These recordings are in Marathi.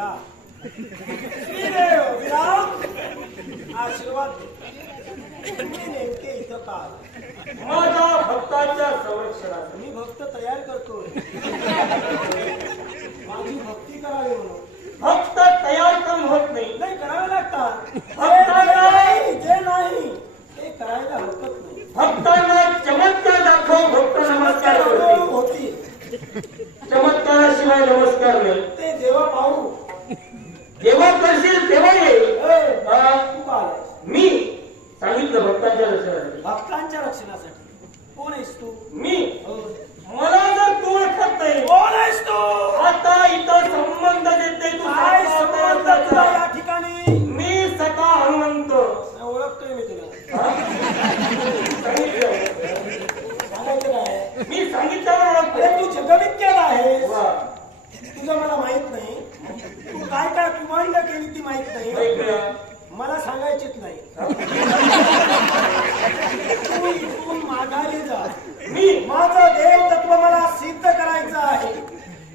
या श्रीदेव विराम आशीर्वाद तुम्ही नेमके इथं का माझ्या भक्तांच्या संरक्षणात मी भक्त तयार करतो माझी भक्ती करावी म्हणून भक्त तयार करून होत नाही नाही करावे लागतात भक्तांना जे नाही ते करायला हरकत नाही भक्तांना चमत्कार दाखव भक्त नमस्कार करते होती चमत्काराशिवाय नमस्कार नाही ते देवा पाहू जेव्हा करशील तेव्हा ये तू आलाय मी सांगितलं भक्तांच्या रक्षणासाठी भक्तांच्या रक्षणासाठी कोण आहेस तू मी मला जर तू ओळखत नाही कोण आहेस तू आता इथं संबंध देते तू काय संबंध तुला या ठिकाणी मी सखा हनुमंत ओळखतोय मी तुला सांगितलं सांगायचं काय मी सांगितल्यावर अरे ओळखते तू जगविख्यात आहेस वा. तुझं मला माहित नाही तू काय काय कुमांड केली ती माहित नाही ऐकलं. मला सांगायचीच नाही तू इथून माघारी जा मी माझं देव तत्व मला सिद्ध करायचं आहे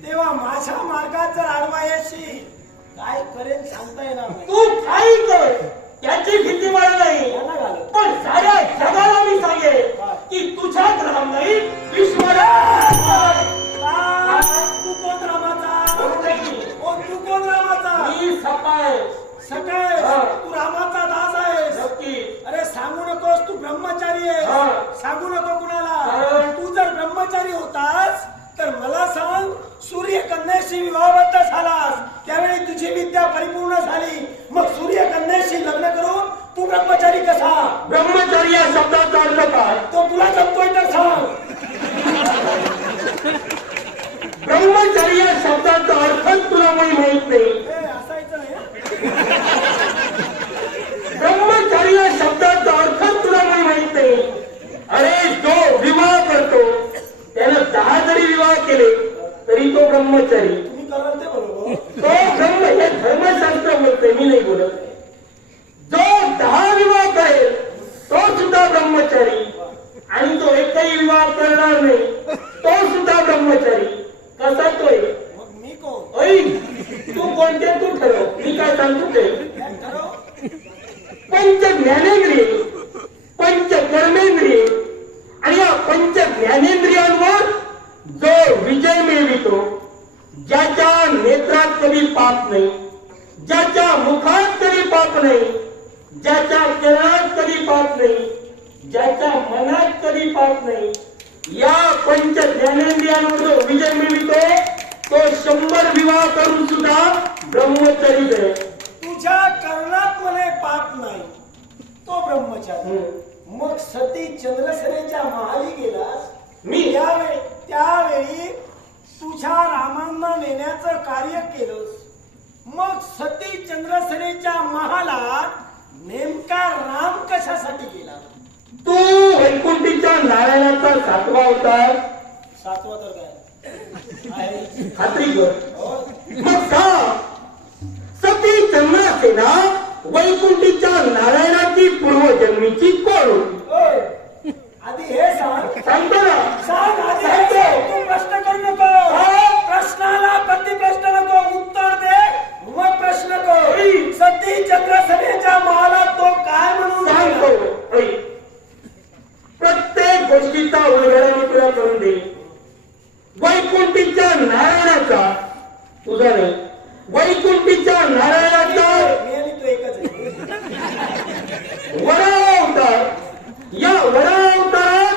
तेव्हा माझ्या मार्गात जर आडवा येशील काय करेन सांगता येणार नाही तू काही कर त्याची भीती मला नाही याला घाल पण साऱ्या जगाला मी सांगेन की तुझ्यात राम नाही विश्वाला तू कोण रामाचा तू कोण रामाचा मी सकाळ सकाळ हा. तू रामाचा दास आहेस नक्की अरे सांगू नकोस तू ब्रह्मचारी हा. आहेस सांगू नको कुणाला कारण? तू जर ब्रह्मचारी होतास तर मला सांग सूर्यकन्येशी विवाहबद्ध झालास त्यावेळी तुझी विद्या परिपूर्ण झाली मग सूर्यकन्येशी लग्न करून तू ब्रह्मचारी कसा ब्रह्मचारी या शब्दाचा अर्थ काय तो तुला जमतोय तर सांग ब्रह्मचारी या शब्दाचा अर्थच तुला माहित नाही ए, असायचं नाही हं? ब्रह्मचारी या शब्दाचा अर्थच तुला माहित नाही अरे जो विवाह करतो त्यानं 10 जरी विवाह केले तरी तो ब्रह्मचारी तुम्ही कराल ते बरोबर तो ब्रह्म हे धर्मशास्त्र बोलतोय मी नाही बोलत जो 10 विवाह करेल तो सुद्धा ब्रह्मचारी आणि जो एकही विवाह करणार नाही तो सुद्धा ब्रह्मचारी कसा तोय मग मी कोण ऐ तू कोणते तू ठरव मी काय सांगतो ते काय ठरव पंच ज्ञानेंद्रिय पंच कर्मेंद्रिय आणि या पंच ज्ञानेंद्रियांवर जो विजय मिळवितो ज्याच्या नेत्रात कधी पाप नाही ज्याच्या मुखात कधी पाप नाही ज्याच्या चरणात कधी पाप नाही ज्याच्या मनात कधी पाप नाही या पंच ज्ञानेंद्रियांवर जो विजय मिळवितो तो 100 विवाह करून सुद्धा ब्रह्मचारी आहे तुझ्या कर्णात मने पाप नाही तो ब्रह्मचारी मग सती चंद्रसेनेच्या महाली गेलास मी त्यावेळी तुझ्या रामांना नेण्याचं कार्य केलंस मग सती चंद्रसेनेच्या महालात नेमका राम कशासाठी गेला तू वैकुंठीच्या नारायणाचा 7वा अवतार 7वा तर काय आहे? खात्री कर हो? मग का सती चंद्रसेना वैकुंठीच्या नारायणाची पूर्वजन्मीची कोण होती ओय, आधी हे सांग सांगतो ना सांग आधी हे सांग. तू प्रश्न करू नको प्रश्नाला प्रतिप्रश्न नको उत्तर दे मग प्रश्न कर सती चंद्रसेनेच्या महालात तो काय म्हणून सांगतो गेला? ऐक. प्रत्येक गोष्टीचा उलगडा मी तुला करून देईन वैकुंठीच्या नारायणाचा तुझा नाही वैकुंठीच्या नारायणाचा मी आणि तू एकच आहे वरा अवतार या वरा अवतारात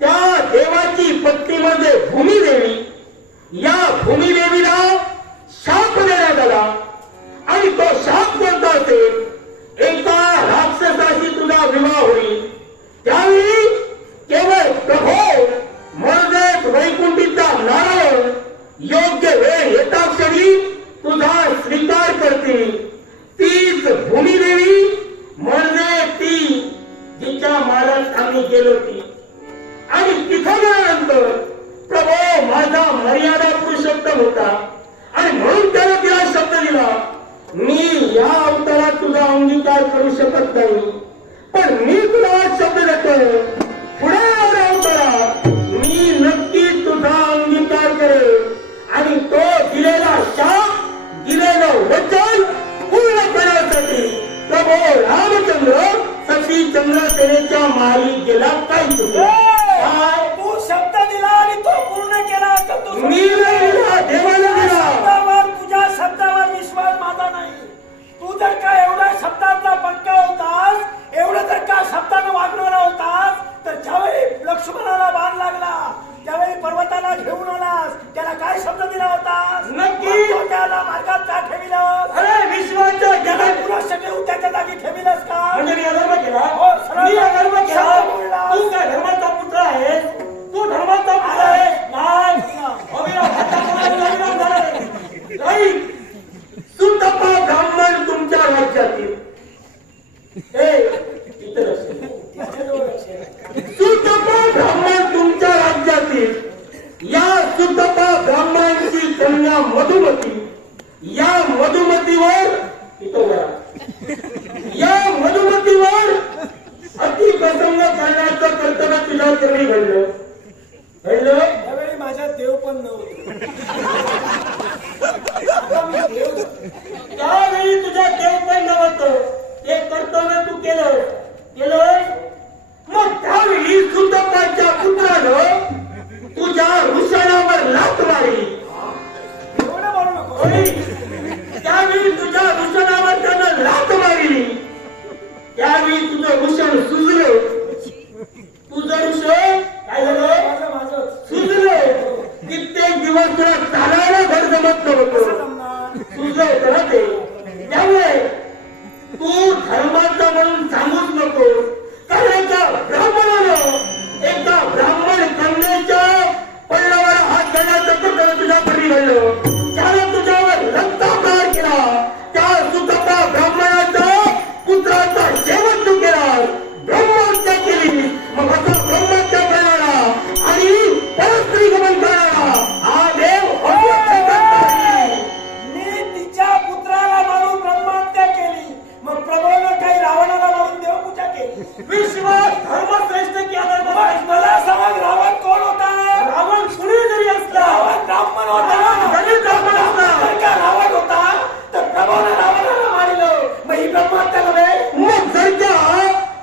त्या देवाची पत्नी म्हणजे भूमिदेवी या भूमिदेवीला शाप देण्यात आला आणि तो शाप कोणता असेल एका राक्षसाशी तुझा विवाह होईल त्यावेळी केवळ प्रभो म्हणजेच वैकुंठीचा नारायण योग्य वेळ येता क्षणी तुझा स्वीकार करतील तीच भूमिदेवी म्हणजे ती जिच्या मालात आम्ही गेलो ती आणि तिथं गेल्यानंतर प्रभो माझा मर्यादा पुरुषोत्तम होता आणि म्हणून त्याने तिला शब्द दिला मी या अवतारात तुझा अंगीकार करू शकत नाही पण मी तुला शब्द देतो पुढे अवतारात मी नक्की तुझा अंगीकार करेन आणि तो दिलेला शाप दिलेला या मधुमतीवर इथं बघा. या मधुमतीवर अति प्रसंग करण्याचं कर्तव्य तुझ्या चरणी घडलं. त्यावेळी माझ्यात देव पण नव्हतं. आता मी देव झालो. त्यावेळी तुझ्या देव पण नव्हतं. ते कर्तव्य तू केलं. मग त्यावेळी सुतपाच्या पुत्रानं तुझ्या वृषणावर लाथ मारली. एवढं बोलू नको. होय. त्यावेळी तुझ्या वृषणावर त्यानं लाथ मारली. त्यावेळी तुझं वृषण सुजलं. तुझं वृषण काय झालं? माझं सुजलं. कित्येक दिवस तुला चालायला घर जमत कसं नव्हतं. जमणार? तुझं होतं ना ते. त्यामुळे तू धर्माचा म्हणून सांगूच नको. कारण एका ब्राह्मण कन्येच्या पल्लावर हात घालण्याचं कर्तव्य तुझ्या परी घडलं. त्याने तुझ्यावर रक्ताप्रहार केला. त्या सुतपा ब्राह्मणाचा पुत्राचा शेवट तू केला. ब्रह्महत्या केली. मग असा ब्रह्महत्या करणारा आणि परस्त्री गमन करणारा हा देव मी तिच्या पुत्राला मारून ब्रह्महत्या केली. मग प्रभूनं काही रावणाला मारून देवपूजा केली. विश्वास धर्मश्रेष्ठ केला. मला सांग, रावण कोण होता? रावण कुणी जरी असला, रावण ब्राह्मण होता. जरी ब्राह्मण असला, जर का रावण होता तर प्रभूनं रावणाला मारलं. मग ही ब्रह्महत्या नव्हे? मग जर का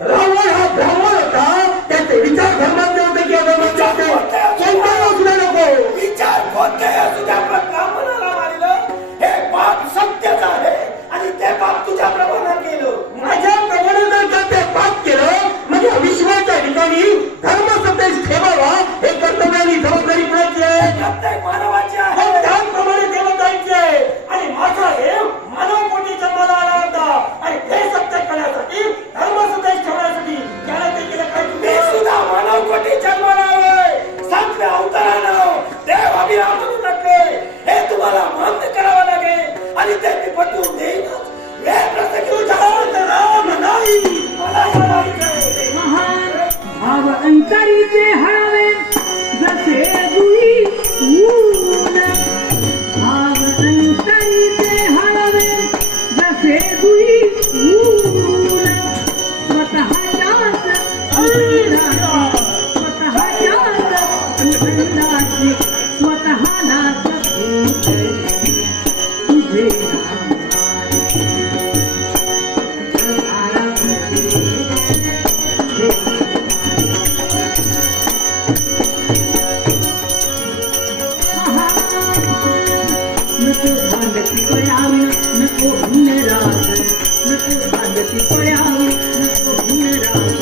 रावण हा ब्राह्मण होता, त्याचे विचार धर्माचे होते की अधर्माचे होते? कोणत्याही असू द्या नको. विचार कोणत्याही असू द्या, पण ब्राह्मणाला मारलं हे पाप सत्यच आहे. आणि ते पाप तुझ्या प्रभूनं केलं. माझ्या प्रभूने जर का ते पाप केलं, म्हणजे विश्वाच्या ठिकाणी धर्मसतेज ठेवावा हे कर्तव्य आणि जबाबदारी कुणाची आहे? प्रत्येक मानवाची मग आहे. त्याचप्रमाणे देवतांची आहे. आणि माझा देव मानवपोटी जन्माला आला होता. आणि हे सत्य करण्यासाठी धर्मसतेज ठेवण्यासाठी त्याला ते केलं काय? मी सुद्धा मानवकोटी जन्माला आलोय. सातव्या अवतारानं देव अभिराम म्हणून नटले. हे तुम्हाला मान्य करावं लागेल. आणि ते मी पटवून देईनच. वेळ प्रसंगी उजाड राम नाही. मला म्हणायचंय. भाव अंतरीचे हळवे जसे दुई ऊन. भाव अंतरीचे हळवे जसे दुई ऊन. स्वतःच्याच अंधारात, स्वतःच्याच अंधारात स्वतःलाच तुझे नाम नको भांडती पळावी, नको हुनराज, नको भांडती पळावी, नको हुनराज.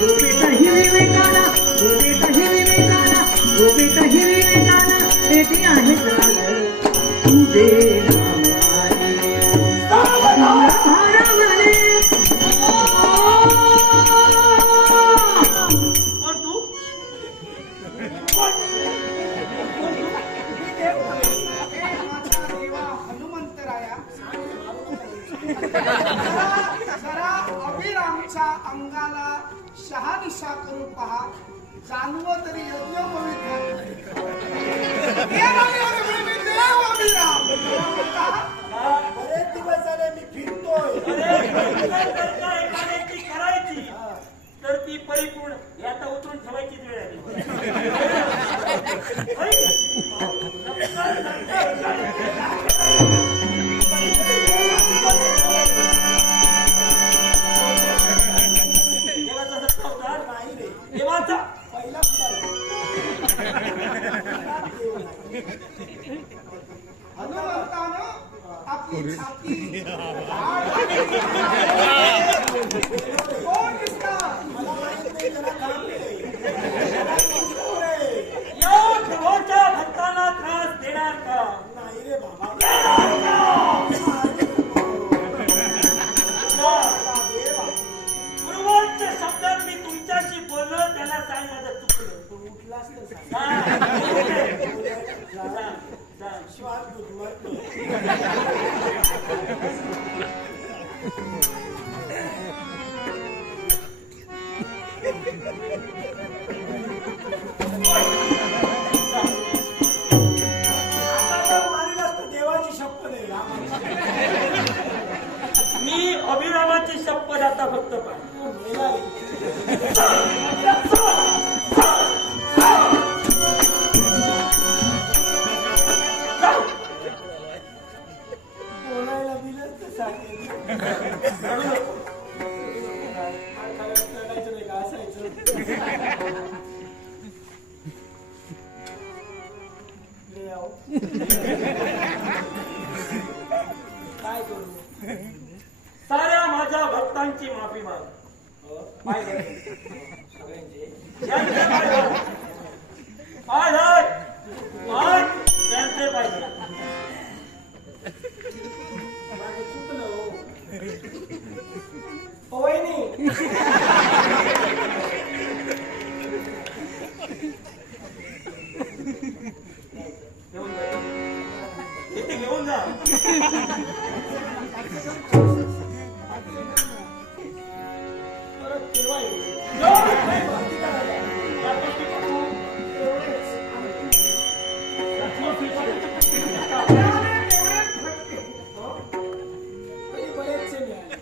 गोपेटा हिरवेगाला, गोपेटा हिरवेगाला, गोपेटा हिरवेगाला, येथे आहे झालं तुझे नावाने. भारावले कोण तू? हनुमंतराया जरा अभिरामच्या अंगाला शहानिशा करून पहा. जाणवं तरी योग्य देव अभिराम. बरेच दिवस झाले मी फिरतोय. एखाद्याची करायची तर ती परिपूर्ण हे आता उतरून ठेवायचीच वेळ आली. देवाचा सत्ता अवतार नाही रे. देवाचा पहिला सुद्धा हनुमंतानं आपली छाती कोण दिसला? मला माहित नाही. जरा काम रे. या देवाच्या भक्तांना त्रास देणार का? नाही रे बाबा. पूर्वोच्च शब्दात मी तुमच्याशी बोललो, त्याला सांग माझं चुकलं. तू उठलास तर सांग. श्वास गुदमरतो. आता जर मारीलास तर देवाची शपथ आहे. मी अभिरामाची शपथ आता फक्त पाहिजे. तू मेला रे. बोलायला दिलं तर सांगेल. रडू नको. मार खायला रडायचं नाही का, हसायचं. ले आओ. काय करू? साऱ्या माझ्या भक्तांची माफी माग. पाय धर. सगळ्यांचे यांचे पाय धर. पाय धर. पाय यांचे पाय धर. माझं चुकलं हो. हो वहिनी. घेऊन जा. इथे घेऊन जा. परत तेव्हा येईल. भक्ती करायला. कधी बरेचसे मिळाले.